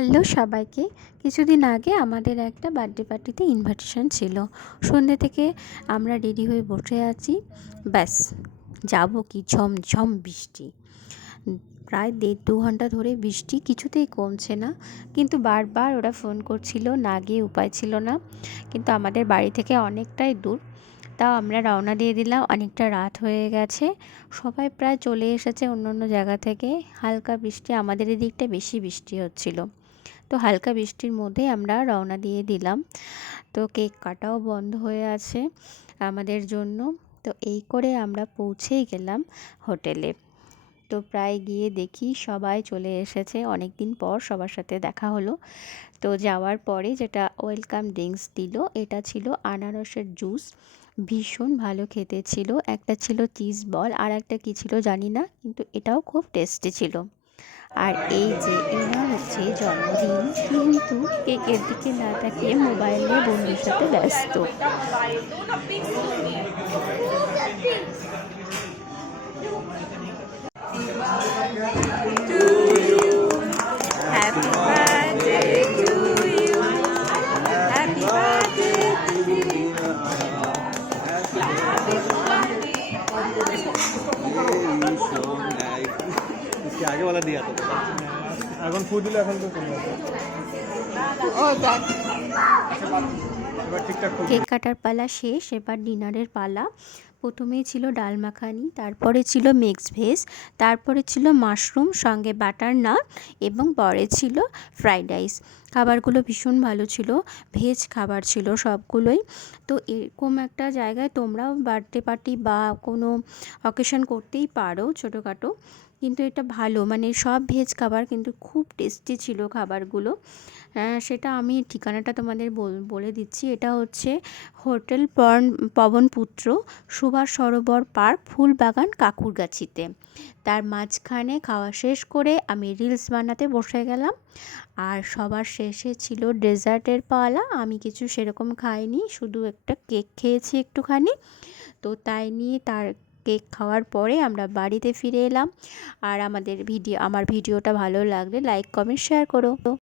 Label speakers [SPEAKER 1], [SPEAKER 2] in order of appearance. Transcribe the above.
[SPEAKER 1] Hello সবাইকে। কিছুদিন আগে আমাদের একটা বার্থডে পার্টিতে ইনভাইটেশন ছিল। সন্ধ্যে থেকে আমরা রেডি হয়ে বসে আছি। ব্যাস, যাব কি? ঝমঝম বৃষ্টি। প্রায় দেড় দু ঘণ্টা ধরে বৃষ্টি, কিছুতেই কমছে না। কিন্তু বারবার ওরা ফোন করছিল, না গিয়ে উপায় ছিল না। কিন্তু আমাদের বাড়ি থেকে অনেকটাই দূর। তাও আমরা রওনা দিয়ে দিলাম, অনেকটা রাত হয়ে গেছে। সবাই প্রায় চলে এসেছে অন্য অন্য জায়গা থেকে। হালকা বৃষ্টি, আমাদের এদিকটা বেশি বৃষ্টি হচ্ছিল। তো হালকা বৃষ্টির মধ্যেই আমরা রওনা দিয়ে দিলাম। তো কেক কাটাও বন্ধ হয়ে আছে আমাদের জন্য। তো এই করে আমরা পৌঁছেই গেলাম হোটেলে। তো প্রায় গিয়ে দেখি সবাই চলে এসেছে। অনেক দিন পর সবার সাথে দেখা হলো। তো যাওয়ার পরে যেটা ওয়েলকাম ড্রিঙ্কস দিল, এটা ছিল আনারসের জুস। ভীষণ ভালো খেতে ছিল। একটা ছিল চিজ বল আর একটা কী ছিল জানি না, কিন্তু এটাও খুব টেস্টি ছিল। আর এই যে এনার হচ্ছে জন্মদিন। কিন্তু কেকের দিকে না তাকিয়ে মোবাইলে বন্ধুর সাথে ব্যস্ত।
[SPEAKER 2] আগে বলা দিয়া তো
[SPEAKER 3] এখন দিলে এখন তো
[SPEAKER 1] কেক কাটার পালা শেষ এবার ডিনারের পালা। প্রথমেই ছিল ডাল মাখানি তারপরে ছিল মিক্স ভেজ তারপরে ছিল মাশরুম সঙ্গে বাটার নান এবং পরে ছিল ফ্রাইড রাইস। খাবারগুলো ভীষণ ভালো ছিল ভেজ খাবার ছিল সবগুলোই। তো এরকম একটা জায়গায় তোমরাও বার্থডে পার্টি বা কোনো অকেশন করতেই পারো ছোটোখাটো কিন্তু এটা ভালো। মানে সব ভেজ খাবার কিন্তু খুব টেস্টি ছিল খাবারগুলো। হ্যাঁ, সেটা আমি ঠিকানাটা তোমাদের বল- দিচ্ছি। এটা হচ্ছে হোটেল পন পবনপুত্র সুভাষ সরোবর পার্ক ফুলবাগান কাকুরগাছিতে। তার মাঝখানে খাওয়া শেষ করে আমি রিলস বানাতে বসে গেলাম। আর সবার শেষে ছিল ডেজার্টের পালা। আমি কিছু সেরকম খাইনি, শুধু একটা কেক খেয়েছি একটুখানি। তো তাই নিয়ে তার কেক খাওয়ার পরে আমরা বাড়িতে ফিরে এলাম। আর আমাদের ভিডিও, আমার ভিডিওটা ভালো লাগলে লাইক, কমেন্ট, শেয়ার করো।